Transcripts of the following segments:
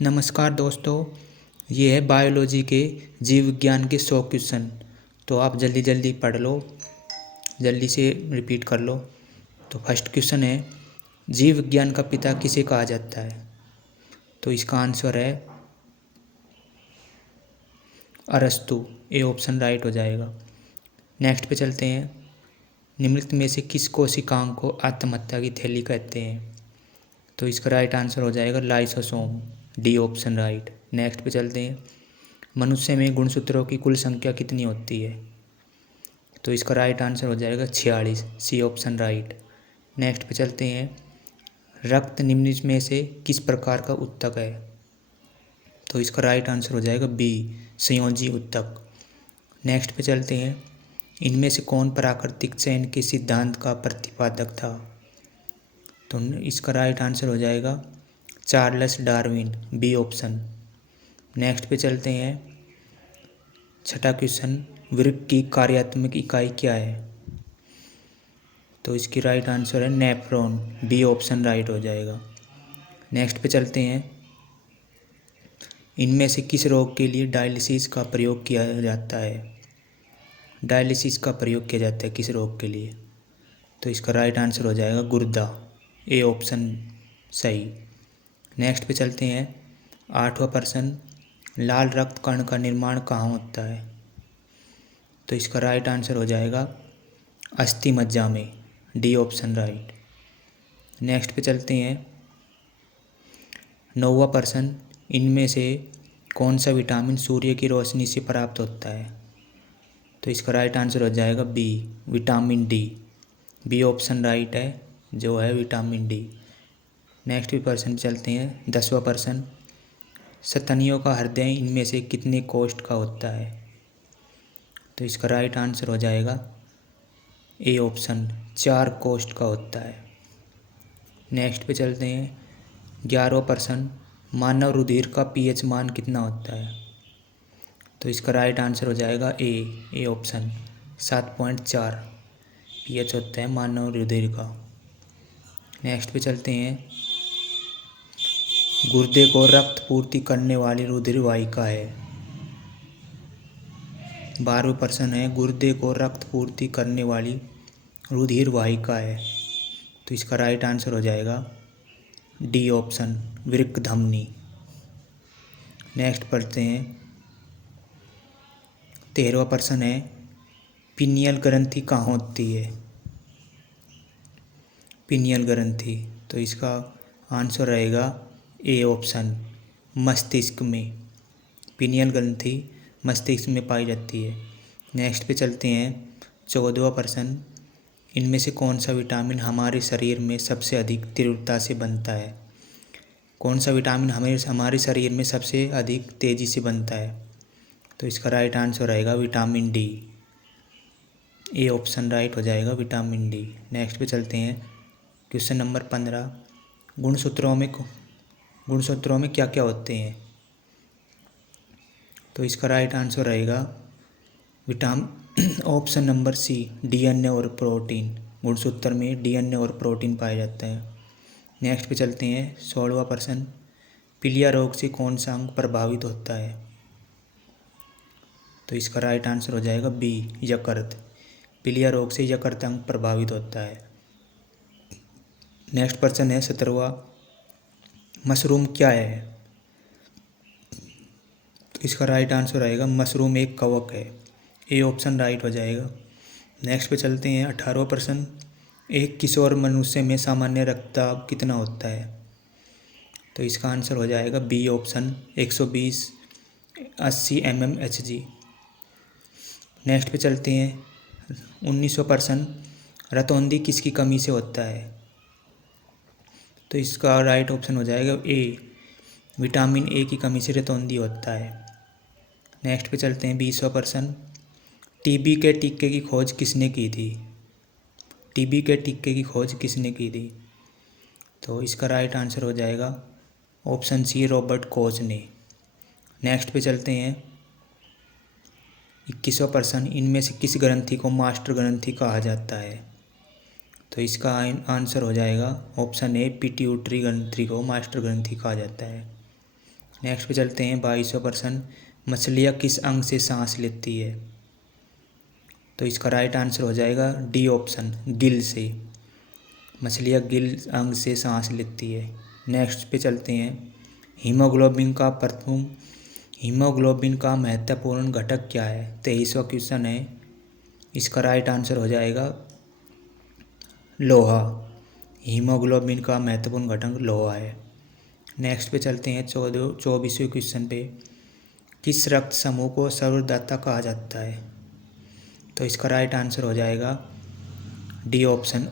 नमस्कार दोस्तों, ये है बायोलॉजी के जीव विज्ञान के 100 क्वेश्चन। तो आप जल्दी जल्दी पढ़ लो, जल्दी से रिपीट कर लो। तो फर्स्ट क्वेश्चन है, जीव विज्ञान का पिता किसे कहा जाता है? तो इसका आंसर है अरस्तु। ए ऑप्शन राइट हो जाएगा। नेक्स्ट पे चलते हैं, निम्नलिखित में से किस कोशिकांग को आत्महत्या की थैली कहते हैं? तो इसका राइट आंसर हो जाएगा lysosome. D option right. Next पे चलते हैं, मनुष्य में गुणसूत्रों की कुल संख्या कितनी होती है? तो इसका राइट आंसर हो जाएगा 46। सी ऑप्शन राइट। नेक्स्ट पे चलते हैं, रक्त निम्न में से किस प्रकार का ऊतक है? तो इसका राइट आंसर हो जाएगा बी, संयोजी ऊतक। नेक्स्ट पे चलते हैं, इनमें से कौन प्राकृतिक चयन के सिद्धांत का प्रतिपादक था? तो इसका राइट आंसर हो जाएगा Charles Darwin. B option. Next पे चलते हैं, छठा क्वेश्चन, वृक्क की कार्यात्मक इकाई क्या है? तो इसकी राइट आंसर है नेफ्रॉन। बी ऑप्शन राइट हो जाएगा। नेक्स्ट पे चलते हैं, इनमें से किस रोग के लिए डायलिसिस का प्रयोग किया जाता है? डायलिसिस का प्रयोग किया जाता है किस रोग के लिए? तो इसका राइट आंसर हो जाएगा गुर्दा। ए ऑप्शन सही। नेक्स्ट पे चलते हैं, आठवां प्रश्न, लाल रक्त कण का निर्माण कहाँ होता है? तो इसका राइट आंसर हो जाएगा अस्थि मज्जा में। D option right. नेक्स्ट पे चलते हैं, नौवां प्रश्न, इनमें से कौन सा विटामिन सूर्य की रोशनी से प्राप्त होता है? तो इसका राइट आंसर हो जाएगा B, vitamin D. B option right है, जो है विटामिन डी। नेक्स्ट भी प्रश्न चलते हैं, 10वां प्रश्न, स्तनियों का हृदय इनमें से कितने कोष्ठ का होता है? तो इसका राइट आंसर हो जाएगा ए ऑप्शन, 4 कोष्ठ का होता है। नेक्स्ट पे चलते हैं, 11वां प्रश्न, मानव रुधिर का पीएच मान कितना होता है? तो इसका राइट आंसर हो जाएगा ए ऑप्शन, 7.4 पीएच होता है मानव रुधिर का। नेक्स्ट पे चलते हैं, गुर्दे को रक्त पूर्ति करने वाली रुधिर वाहिका है? 12वां प्रश्न है, गुर्दे को रक्त पूर्ति करने वाली रुधिर वाहिका है? तो इसका राइट आंसर हो जाएगा डी ऑप्शन, वृक्क धमनी। नेक्स्ट पढ़ते हैं, 13वां प्रश्न है, पिनियल ग्रंथि कहाँ होती है? पिनियल ग्रंथि, तो इसका आंसर रहेगा ए ऑप्शन, मस्तिष्क में। पिनियल ग्रंथि मस्तिष्क में पाई जाती है। नेक्स्ट पे चलते हैं, 14वां प्रश्न, इनमें से कौन सा विटामिन हमारे शरीर में सबसे अधिक तीव्रता से बनता है? कौन सा विटामिन हमारे शरीर में सबसे अधिक तेज़ी से बनता है? तो इसका राइट आंसर रहेगा vitamin D. A option right हो जाएगा, विटामिन डी। नेक्स्ट पे चलते हैं, क्वेश्चन नंबर 15, गुणसूत्रों में क्या क्या होते हैं? तो इसका राइट आंसर रहेगा ऑप्शन नंबर सी, डीएनए और प्रोटीन। गुणसूत्र में डीएनए और प्रोटीन पाया जाता है। नेक्स्ट पे चलते हैं, 16वां प्रश्न, पीलिया रोग से कौन सा अंग प्रभावित होता है? तो इसका राइट आंसर हो जाएगा बी, यकृत। पीलिया रोग से यकृत अंग प्रभावित होता है। नेक्स्ट प्रश्न है 17वां, मशरूम क्या है? तो इसका राइट आंसर आएगा मशरूम एक कवक है। ए ऑप्शन राइट हो जाएगा। नेक्स्ट पे चलते हैं, 18वां प्रश्न, एक किशोर मनुष्य में सामान्य रक्तदाब कितना होता है? तो इसका आंसर हो जाएगा बी ऑप्शन, 120/80 mmHg। नेक्स्ट पे चलते हैं, 19वां प्रश्न, रतौंधी किसकी कमी से होता है? तो इसका राइट ऑप्शन हो जाएगा ए, विटामिन ए की कमी से रतौंधी होता है। नेक्स्ट पे चलते हैं, 20वां प्रश्न, टीबी के टीके की खोज किसने की थी? टीबी के टीके की खोज किसने की थी? तो इसका राइट आंसर हो जाएगा ऑप्शन सी, रॉबर्ट कोच ने। नेक्स्ट पे चलते हैं, 21वां प्रश्न, इनमें से किस ग्रंथि को मास्टर ग्रंथि कहा जाता है? तो इसका आंसर हो जाएगा ऑप्शन ए, पिट्यूटरी ग्रंथि को मास्टर ग्रंथि कहा जाता है। नेक्स्ट पे चलते हैं 22% मछलियाँ किस अंग से सांस लेती है। तो इसका राइट आंसर हो जाएगा डी ऑप्शन, गिल से। मछलियाँ गिल अंग से सांस लेती है। नेक्स्ट पे चलते हैं हीमोग्लोबिन का महत्वपूर्ण घटक क्या है। 23वां क्वेश्चन है। इसका राइट आंसर हो जाएगा लोहा। हीमोग्लोबिन का महत्वपूर्ण घटक लोहा है। नेक्स्ट पे चलते हैं 24वें क्वेश्चन पे। किस रक्त समूह को सर्वदाता कहा जाता है। तो इसका राइट आंसर हो जाएगा डी ऑप्शन,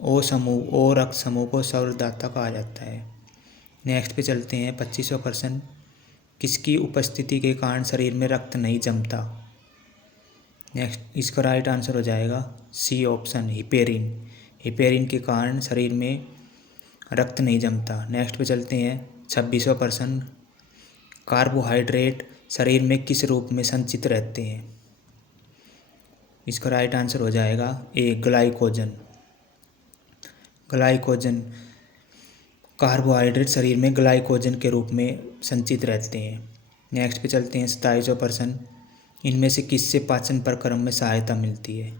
ओ समूह, ओ रक्त समूह को सर्वदाता कहा जाता है। नेक्स्ट पे चलते हैं 25वां प्रश्न। किसकी उपस्थिति के कारण शरीर में रक्त नहीं जमता। नेक्स्ट इसका राइट आंसर हो जाएगा सी ऑप्शन, हिपेरिन। हिपेरिन के कारण शरीर में रक्त नहीं जमता। नेक्स्ट पे चलते हैं 26वां प्रश्न। कार्बोहाइड्रेट शरीर में किस रूप में संचित रहते हैं। इसका राइट आंसर हो जाएगा ए, ग्लाइकोजन। ग्लाइकोजन, कार्बोहाइड्रेट शरीर में ग्लाइकोजन के रूप में संचित रहते हैं। नेक्स्ट पे चलते हैं 27वां प्रश्न। इनमें से किससे पाचन प्रक्रम में सहायता मिलती है।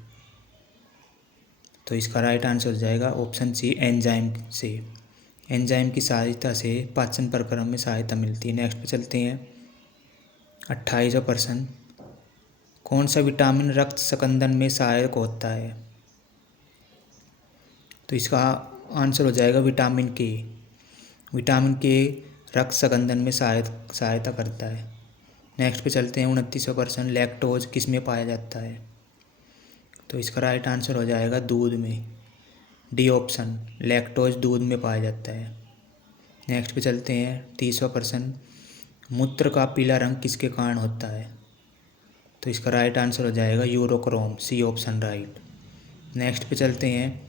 तो इसका राइट आंसर हो जाएगा ऑप्शन सी, एंजाइम से। एंजाइम की सहायता से पाचन प्रक्रम में सहायता मिलती है। नेक्स्ट पे चलते हैं 28वां प्रश्न। कौन सा विटामिन रक्त संकंदन में सहायक होता है। तो इसका आंसर हो जाएगा विटामिन के। विटामिन के रक्त संकंदन में सहायता करता है। नेक्स्ट पे चलते हैं 29वां प्रश्न। लैक्टोज किस में पाया जाता है। तो इसका राइट आंसर हो जाएगा दूध में, डी ऑप्शन, लैक्टोज दूध में पाया जाता है। नेक्स्ट पे चलते हैं 30वां प्रश्न। मूत्र का पीला रंग किसके कारण होता है। तो इसका राइट आंसर हो जाएगा urochrome, C option right. Next पे चलते हैं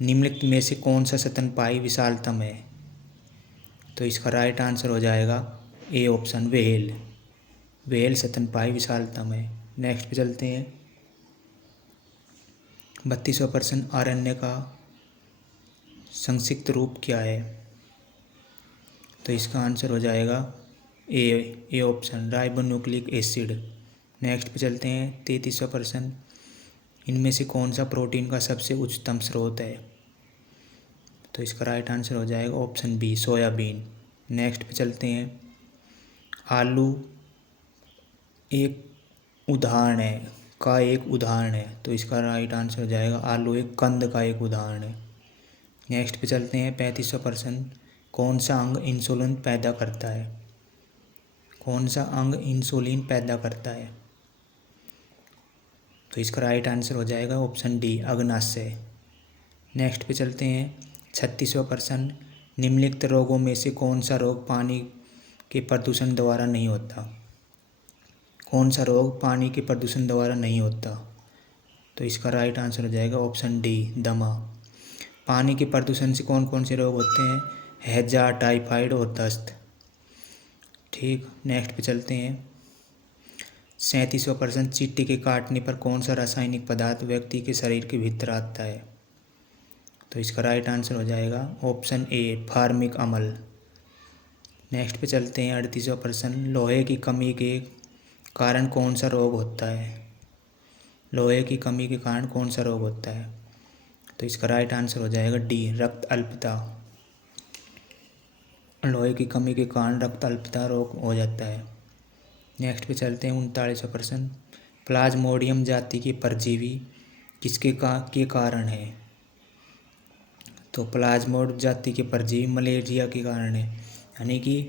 निम्नलिखित में से कौन सा स्तनपायी विशालतम है। तो इसका राइट आंसर हो जाएगा ए ऑप्शन, व्हेल। व्हेल स्तनपायी विशालतम है। नेक्स्ट पे चलते हैं 32वां प्रश्न। आरएनए का संक्षिप्त रूप क्या है। तो इसका आंसर हो जाएगा A option, ribonucleic acid. Next पे चलते हैं 33वां प्रश्न। इनमें से कौन सा प्रोटीन का सबसे उच्चतम स्रोत है। तो इसका राइट आंसर हो जाएगा ऑप्शन बी, सोयाबीन। नेक्स्ट पे चलते हैं आलू एक उदाहरण है। तो इसका राइट आंसर हो जाएगा आलू एक कंद का एक उदाहरण है। नेक्स्ट पे चलते हैं 35वां प्रश्न। कौन सा अंग इंसुलिन पैदा करता है। कौन सा अंग इंसुलिन पैदा करता है। तो इसका राइट आंसर हो जाएगा ऑप्शन डी, अग्नाशय। नेक्स्ट पे चलते हैं 36वां प्रश्न। निम्नलिखित रोगों में से कौन सा रोग पानी के प्रदूषण द्वारा नहीं होता। कौन सा रोग पानी के प्रदूषण द्वारा नहीं होता। तो इसका राइट आंसर हो जाएगा ऑप्शन डी, दमा। पानी के प्रदूषण से कौन कौन से रोग होते हैं, हैजा, टाइफाइड और दस्त। ठीक, नेक्स्ट पे चलते हैं 37वां प्रश्न। चींटी के काटने पर कौन सा रासायनिक पदार्थ व्यक्ति के शरीर के भीतर आता है। तो इसका राइट आंसर हो जाएगा ऑप्शन ए, फार्मिक अम्ल। नेक्स्ट पे चलते हैं 38वां प्रश्न। लोहे की कमी के कारण कौन सा रोग होता है। लोहे की कमी के कारण कौन सा रोग होता है। तो इसका राइट आंसर हो जाएगा डी, रक्त अल्पता। लोहे की कमी के कारण रक्त अल्पता रोग हो जाता है। नेक्स्ट पे चलते हैं 39वां प्रश्न। प्लाज्मोडियम जाति के परजीवी के कारण है। तो प्लाज्मोडियम जाति के परजीवी मलेरिया के कारण है, यानी कि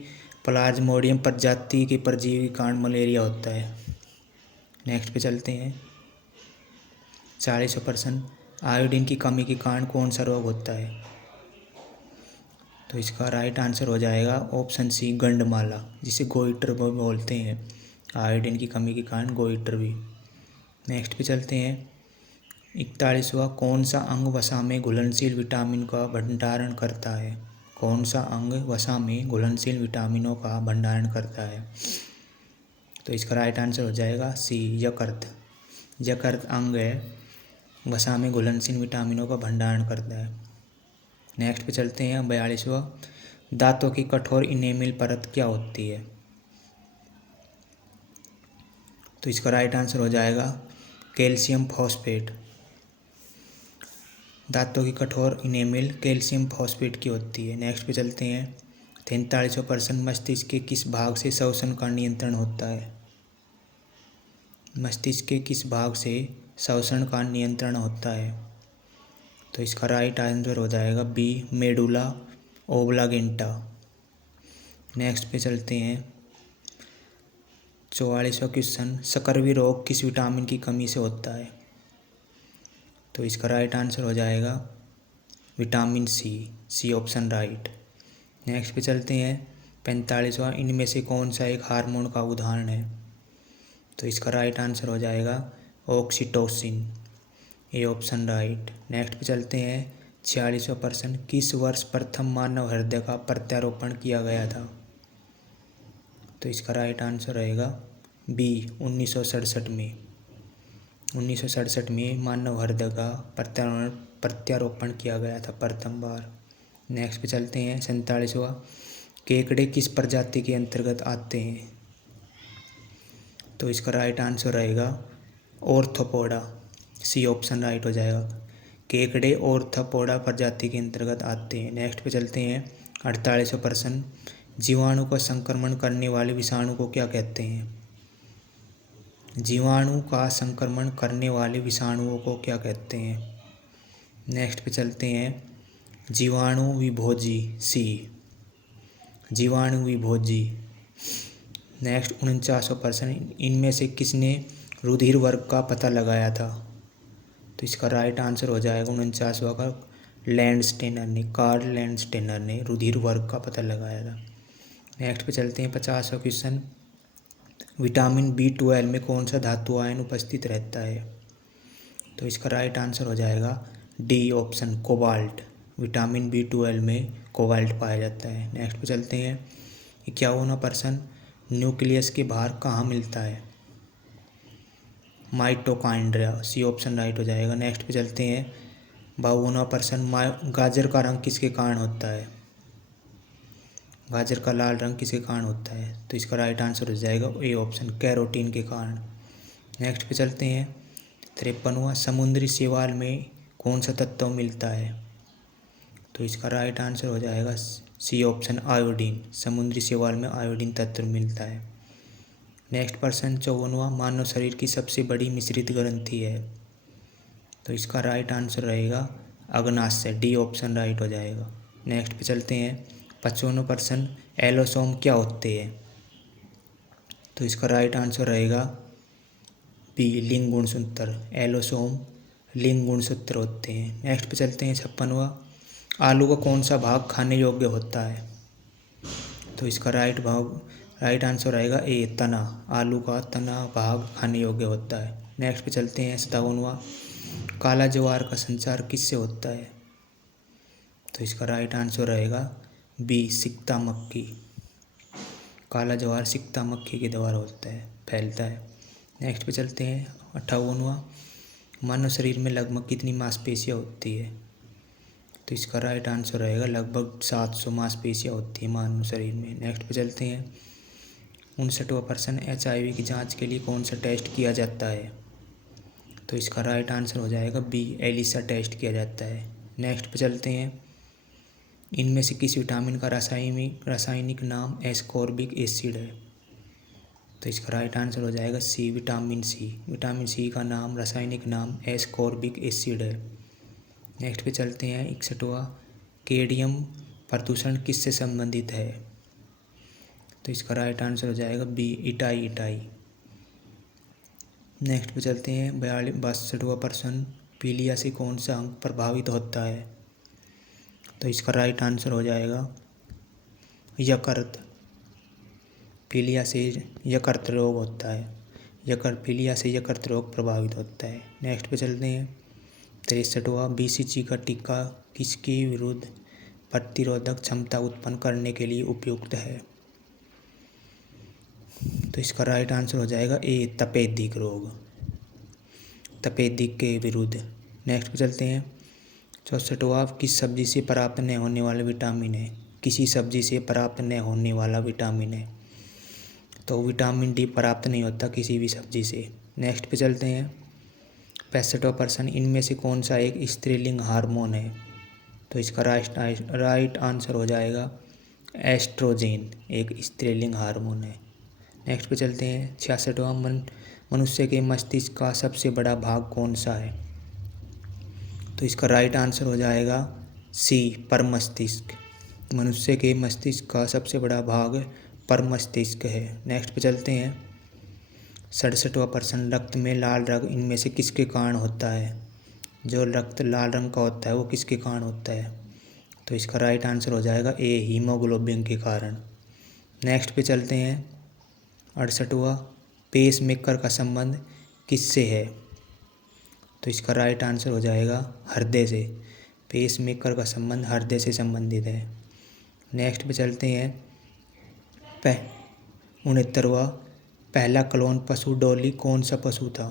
प्लाज्मोडियम प्रजाति के परजीवी के कारण मलेरिया होता है। नेक्स्ट पे चलते हैं 40वां प्रश्न। आयोडीन की कमी के कारण कौन सा रोग होता है। तो इसका राइट आंसर हो जाएगा ऑप्शन सी, गंडमाला, जिसे गोइटर बोलते हैं। आयोडीन की कमी के कारण गोइटर भी। नेक्स्ट पे चलते हैं 41वां। कौन सा अंग वसा में घुलनशील विटामिन का भंडारण करता है। कौन सा अंग वसा में घुलनशील विटामिनों का भंडारण करता है। तो इसका राइट आंसर हो जाएगा सी, यकृत। यकृत अंग है, वसा में घुलनशील विटामिनों का भंडारण करता है। नेक्स्ट पे चलते हैं 42वां। दांतों की कठोर इनेमिल परत क्या होती है? तो इसका राइट आंसर हो जाएगा कैल्शियम फॉस्फेट। दांतों की कठोर इनेमिल कैल्शियम फॉस्फेट की होती है। नेक्स्ट पे चलते हैं। 43% मस्तिष्क के किस भाग से श्वसन का नियंत्रण होता है? मस्तिष्क के किस भाग से श्वसन का नियंत्रण होता है? तो इसका राइट आंसर हो जाएगा बी मेडुला ओब्लांगेटा। नेक्स्ट पे चलते हैं। 44वां क्वेश्चन, सकरवी रोग किस विटामिन की कमी से होता है? तो इसका राइट आंसर हो जाएगा vitamin C. C option right. Next पे चलते हैं। 45वां, इनमें से कौन सा एक हार्मोन का उदाहरण है? तो इसका राइट आंसर हो जाएगा oxytocin. A option right. Next पे चलते हैं। 46वां प्रश्न, किस वर्ष प्रथम मानव हृदय का प्रत्यारोपण किया गया था? तो इसका राइट आंसर रहेगा बी 1967 में। 1967 में मानव हृदय का प्रत्यारोपण किया गया था प्रथम बार। नेक्स्ट पे चलते हैं। 47वां, केकड़े किस प्रजाति के अंतर्गत आते हैं? तो इसका राइट आंसर रहेगा ऑर्थोपोडा। सी ऑप्शन राइट हो जाएगा। केकड़े ऑर्थोपोडा प्रजाति के अंतर्गत आते हैं। नेक्स्ट पे चलते हैं। 48वां प्रश्न, जीवाणु का संक्रमण करने वाले विषाणु को क्या कहते हैं? जीवाणु का संक्रमण करने वाले विषाणुओं को क्या कहते हैं? नेक्स्ट पे चलते हैं। जीवाणु विभोजी। सी जीवाणु विभोजी। नेक्स्ट 49वां प्रश्न, इनमें से किसने रुधिर वर्ग का पता लगाया था? तो इसका राइट आंसर हो जाएगा 49वां का लैंडस्टेनर ने, कार्ल लैंडस्टेनर ने रुधिर वर्ग का पता लगाया था। नेक्स्ट पे चलते हैं। 50वां क्वेश्चन, विटामिन B12 में कौन सा धातु आयन उपस्थित रहता है? तो इसका राइट आंसर हो जाएगा D option cobalt. Vitamin B12 में कोबाल्ट पाया जाता है। नेक्स्ट पे चलते हैं। 51वां प्रश्न, न्यूक्लियस के बाहर कहाँ मिलता है? माइटोकॉन्ड्रिया। सी ऑप्शन राइट हो जाएगा। नेक्स्ट पे चलते हैं। 52वां प्रश्न, गाजर का रंग किसके कारण होता है? गाजर का लाल रंग किसके कारण होता है? तो इसका राइट आंसर हो जाएगा ए ऑप्शन कैरोटीन के कारण। नेक्स्ट पे चलते हैं। 53वां, समुद्री शैवाल में कौन सा तत्व मिलता है? तो इसका राइट आंसर हो जाएगा सी ऑप्शन आयोडीन। समुद्री शैवाल में आयोडीन तत्व मिलता है। नेक्स्ट प्रश्न 54वां, मानव शरीर की सबसे बड़ी मिश्रित ग्रंथि है? तो इसका राइट आंसर रहेगा अग्नाशय। डी ऑप्शन राइट हो जाएगा। नेक्स्ट पे चलते हैं। 55वां प्रश्न, एलोसोम क्या होते हैं? तो इसका राइट आंसर रहेगा बी लिंग गुणसूत्र। एलोसोम लिंग गुणसूत्र होते हैं। नेक्स्ट पे चलते हैं। 56वां, आलू का कौन सा भाग खाने योग्य होता है? तो इसका राइट आंसर रहेगा ए तना। आलू का तना भाग खाने योग्य होता है। नेक्स्ट पे चलते हैं। 57वां, काला ज्वार का संचार किससे होता है? तो इसका राइट आंसर रहेगा बी सिक्ता मक्खी। काला ज्वार सिक्ता मक्खी के द्वारा होता है, फैलता है। नेक्स्ट पे चलते हैं। 58वां, मानव शरीर में लगभग कितनी मांसपेशियाँ होती है? तो इसका राइट आंसर रहेगा लगभग 700 मांसपेशियाँ होती है मानव शरीर में। नेक्स्ट पे चलते हैं। 59वां प्रश्न, HIV की जांच के लिए कौन सा टेस्ट किया जाता है? तो इसका राइट आंसर हो जाएगा बी एलिसा टेस्ट किया जाता है। नेक्स्ट पे चलते हैं। इनमें से किस विटामिन का रासायनिक नाम एस्कॉर्बिक एसिड है? तो इसका राइट आंसर हो जाएगा C vitamin C. Vitamin C का रासायनिक नाम एस्कॉर्बिक एसिड है। नेक्स्ट पे चलते हैं। 61वां, केडियम प्रदूषण किससे संबंधित है? तो इसका राइट आंसर हो जाएगा बी इटाई। नेक्स्ट पे चलते हैं। 62वां प्रश्न, पीलिया से कौन सा अंग प्रभावित होता है? तो इसका राइट आंसर हो जाएगा यकृत। पीलिया से यकृत रोग होता है। पीलिया से यकृत रोग प्रभावित होता है। नेक्स्ट पे चलते हैं। 63वां, BCG का टीका किसके विरुद्ध प्रतिरोधक क्षमता उत्पन्न करने के लिए उपयुक्त है? तो इसका राइट आंसर हो जाएगा ए तपेदिक रोग, तपेदिक के विरुद्ध। नेक्स्ट पे चलते हैं। 64वां, किस सब्जी से प्राप्त नहीं होने वाले विटामिन है? किसी सब्जी से प्राप्त न होने वाला विटामिन है। तो विटामिन डी प्राप्त नहीं होता किसी भी सब्जी से। नेक्स्ट पे चलते हैं। 65% इनमें से कौन सा एक स्त्रीलिंग हार्मोन है? तो इसका राइट आंसर हो जाएगा एस्ट्रोजेन, एक स्त्रीलिंग हार्मोन है। नेक्स्ट पे चलते हैं। 66वां मनुष्य के मस्तिष्क का सबसे बड़ा भाग कौन सा है? तो इसका राइट आंसर हो जाएगा सी, परमस्तिष्क। मनुष्य के मस्तिष्क का सबसे बड़ा भाग परमस्तिष्क है। नेक्स्ट पे चलते हैं। 67% रक्त में लाल रंग इनमें से किसके कारण होता है? जो रक्त लाल रंग का होता है वो किसके कारण होता है? तो इसका राइट आंसर हो जाएगा ए, हीमोग्लोबिन के कारण। नेक्स्ट पे चलते हैं। 68वां पेस मेकर का संबंध किससे है? तो इसका राइट आंसर हो जाएगा हृदय से। पेस मेकर का संबंध हृदय से संबंधित है। नेक्स्ट पे चलते हैं। 69वां पहला क्लोन पशु डॉली कौन सा पशु था?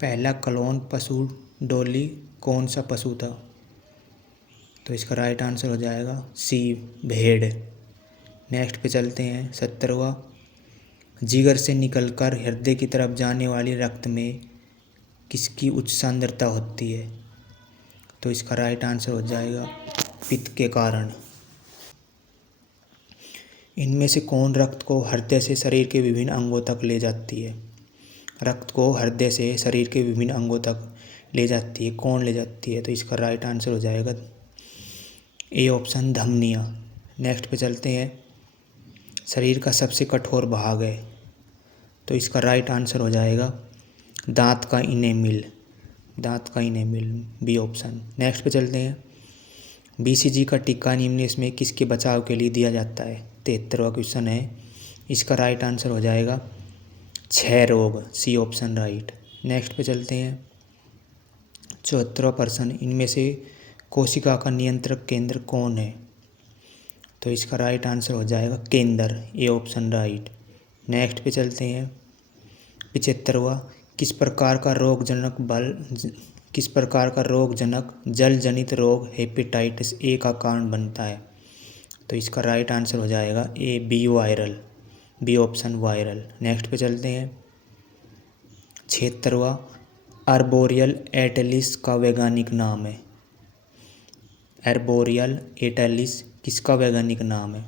पहला क्लोन पशु डॉली कौन सा पशु था? तो इसका राइट आंसर हो जाएगा सी, भेड़। नेक्स्ट पे चलते हैं। 70वां जिगर से निकलकर हृदय की तरफ जाने वाली रक्त में किसकी उच्च सांद्रता होती है? तो इसका राइट आंसर हो जाएगा पित्त के कारण। इनमें से कौन रक्त को हृदय से शरीर के विभिन्न अंगों तक ले जाती है? रक्त को हृदय से शरीर के विभिन्न अंगों तक ले जाती है, कौन ले जाती है? तो इसका राइट आंसर हो जाएगा ए ऑप्शन, धमनियाँ। नेक्स्ट पे चलते हैं। शरीर का सबसे कठोर भाग है, तो इसका राइट आंसर हो जाएगा दांत का इनेमिल, दांत का इनेमिल, बी ऑप्शन। नेक्स्ट पे चलते हैं। बीसीजी का टीका निम्न में किसके बचाव के लिए दिया जाता है? 73वां क्वेश्चन है। इसका राइट आंसर हो जाएगा क्षय रोग, सी ऑप्शन राइट। नेक्स्ट पे चलते हैं। 74वां प्रश्न इनमें से कोशिका का नियंत्रक केंद्र कौन है? तो इसका राइट आंसर हो जाएगा केंद्र, ए ऑप्शन राइट। नेक्स्ट पे चलते हैं। 75वां किस प्रकार का रोगजनक जल जनित रोग हेपेटाइटिस ए का कारण बनता है? तो इसका राइट आंसर हो जाएगा A, B viral, B option viral. Next पे चलते हैं। 76वां आर्बोरियल एटेलिस का वैज्ञानिक नाम है? आर्बोरियल एटेलिस किसका वैज्ञानिक नाम है?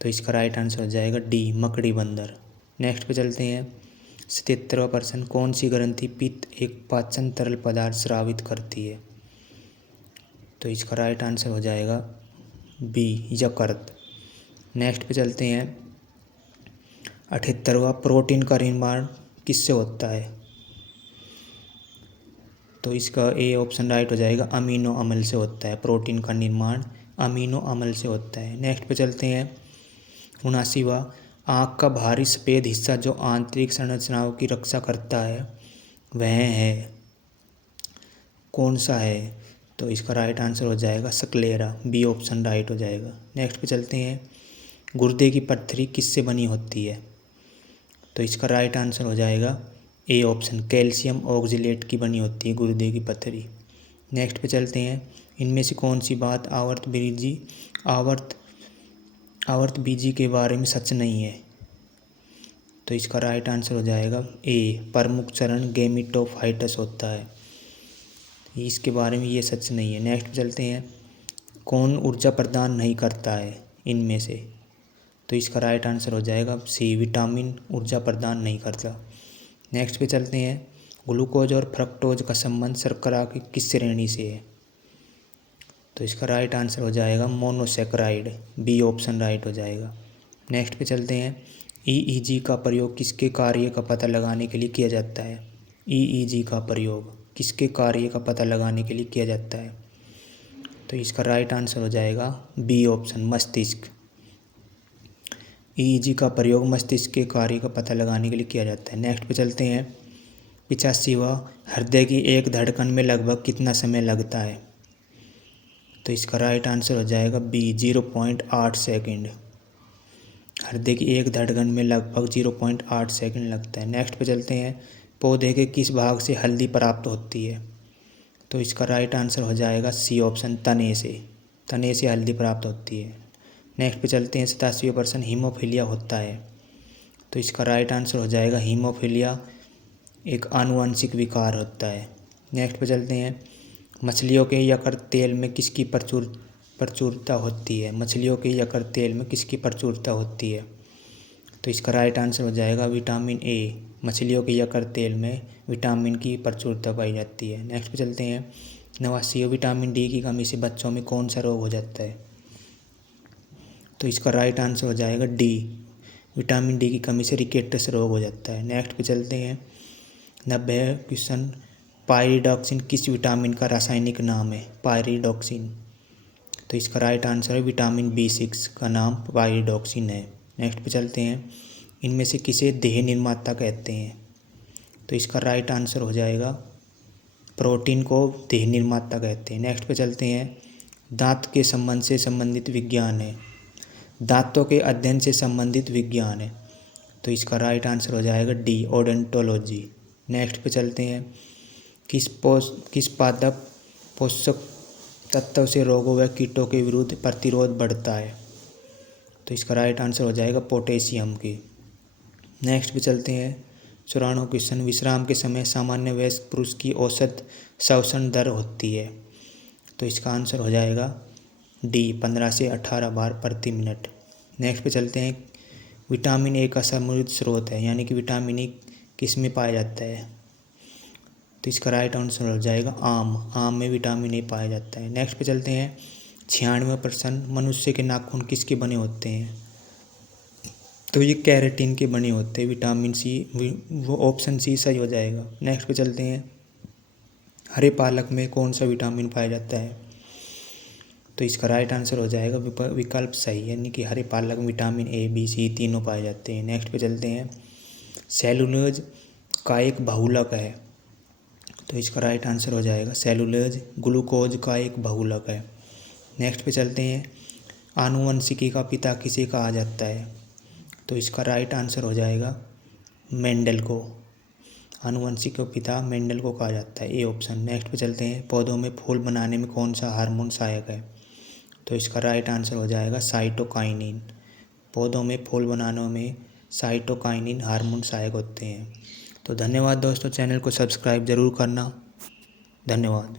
तो इसका राइट आंसर हो जाएगा डी, मकड़ी बंदर। नेक्स्ट पे चलते हैं। 77वां प्रश्न कौन सी ग्रंथि पित्त एक पाचन तरल पदार्थ स्रावित करती है? तो इसका राइट आंसर हो जाएगा बी, यकृत। नेक्स्ट पे चलते हैं। 78वां प्रोटीन का निर्माण किससे होता है? तो इसका ए ऑप्शन राइट हो जाएगा, अमीनो अम्ल से होता है। प्रोटीन का निर्माण अमीनो अम्ल से होता है। नेक्स्ट पे चलते हैं। 79वां आँख का बाहरी सफ़ेद हिस्सा जो आंतरिक संरचनाओं की रक्षा करता है वह है कौन सा है? तो इसका राइट आंसर हो जाएगा स्क्लेरा, बी ऑप्शन राइट हो जाएगा। नेक्स्ट पे चलते हैं। गुर्दे की पत्थरी किससे बनी होती है? तो इसका राइट आंसर हो जाएगा ए ऑप्शन, कैल्शियम ऑक्जेलेट की बनी होती है गुर्दे की पत्थरी। नेक्स्ट पे चलते हैं। इनमें से कौन सी बात आवर्तबीजी के बारे में सच नहीं है? तो इसका राइट आंसर हो जाएगा ए, प्रमुख चरण गैमेटोफाइटस होता है, इसके बारे में ये सच नहीं है। नेक्स्ट चलते हैं। कौन ऊर्जा प्रदान नहीं करता है इनमें से? तो इसका राइट आंसर हो जाएगा सी, विटामिन ऊर्जा प्रदान नहीं करता। नेक्स्ट पे चलते हैं। ग्लूकोज और फ्रक्टोज का संबंध शर्करा की किस श्रेणी से है? तो इसका राइट आंसर हो जाएगा मोनोसेक्राइड, बी ऑप्शन राइट हो जाएगा। नेक्स्ट पे चलते हैं। ईईजी का प्रयोग किसके कार्य का पता लगाने के लिए किया जाता है? ईईजी का प्रयोग किसके कार्य का पता लगाने के लिए किया जाता है? तो इसका राइट आंसर हो जाएगा बी ऑप्शन, मस्तिष्क। ईईजी का प्रयोग मस्तिष्क के कार्य का पता लगाने के लिए किया जाता है। नेक्स्ट पे चलते हैं। 85वां हृदय की एक धड़कन में लगभग कितना समय लगता है? तो इसका राइट आंसर हो जाएगा बी, 0.8 सेकेंड। हृदय की एक धड़कन में लगभग 0.8 सेकेंड लगता है। नेक्स्ट पे चलते हैं। पौधे के किस भाग से हल्दी प्राप्त होती है? तो इसका राइट आंसर हो जाएगा सी ऑप्शन, तने से। तने से हल्दी प्राप्त होती है। नेक्स्ट पे चलते हैं, 87% हीमोफीलिया होता है। तो इसका राइट आंसर हो जाएगा हीमोफीलिया एक आनुवंशिक विकार होता है। नेक्स्ट पे चलते हैं, मछलियों के यकृत तेल में किसकी प्रचुरता होती है। मछलियों के यकृत तेल में किसकी प्रचुरता होती है। तो इसका राइट आंसर हो जाएगा विटामिन ए। मछलियों के यकृत तेल में विटामिन की प्रचुरता पाई जाती है। नेक्स्ट पे चलते हैं, 89 विटामिन डी की कमी से बच्चों में कौन सा रोग हो जाता है। तो इसका राइट आंसर हो जाएगा डी, विटामिन डी की कमी से रिकेटस रोग हो जाता है। नेक्स्ट पे चलते हैं, 90 क्वेश्चन, पायरिडॉक्सिन किस विटामिन का रासायनिक नाम है। पायरिडॉक्सिन, तो इसका राइट आंसर है विटामिन B6 का नाम पायरिडॉक्सिन है। नेक्स्ट पे चलते हैं, इनमें से किसे देह निर्माता कहते हैं। तो इसका राइट आंसर हो जाएगा प्रोटीन को देह निर्माता कहते हैं। नेक्स्ट पे चलते हैं, दांत के संबंध से संबंधित विज्ञान है। दांतों के अध्ययन से संबंधित विज्ञान है। तो इसका राइट आंसर हो जाएगा डी, ओडोंटोलॉजी। नेक्स्ट पे चलते हैं, किस पादप पोषक तत्व से रोगों व कीटों के विरुद्ध प्रतिरोध बढ़ता है। तो इसका राइट आंसर हो जाएगा पोटेशियम की। नेक्स्ट पे चलते हैं, 94 क्वेश्चन, विश्राम के समय सामान्य वयस्क पुरुष की औसत श्वसन दर होती है। तो इसका आंसर हो जाएगा डी, 15 से 18 बार प्रति मिनट। नेक्स्ट पे चलते हैं, विटामिन ए का समृद्ध स्रोत है, यानी कि विटामिन ए किस में पाया जाता है। तो इसका राइट आंसर हो जाएगा आम। आम में विटामिन ए पाया जाता है। नेक्स्ट पे चलते हैं, 96% मनुष्य के नाखून किसके बने होते हैं। तो ये कैरेटिन के बने होते हैं, विटामिन सी, वो ऑप्शन सी सही हो जाएगा। नेक्स्ट पे चलते हैं, हरे पालक में कौन सा विटामिन पाया जाता है। तो इसका राइट आंसर हो जाएगा विकल्प सही, यानी कि हरे पालक में विटामिन ए, बी, सी तीनों पाए जाते हैं। नेक्स्ट पे चलते हैं, सेलुलोज का एक बहुलक है। तो इसका राइट आंसर हो जाएगा सेलुलोज ग्लूकोज का एक बहुलक है। नेक्स्ट पे चलते हैं, आनुवंशिकी का पिता किसे कहा जाता है। तो इसका राइट आंसर हो जाएगा मेंडल को। आनुवंशिक का पिता मेंडल को कहा जाता है, ए ऑप्शन। नेक्स्ट पे चलते हैं, पौधों में फूल बनाने में कौन सा हार्मोन सहायक है। तो इसका राइट आंसर हो जाएगा साइटोकाइनिन। पौधों में फूल बनाने में साइटोकाइनिन हार्मोन सहायक होते हैं। तो धन्यवाद दोस्तों, चैनल को सब्सक्राइब ज़रूर करना। धन्यवाद।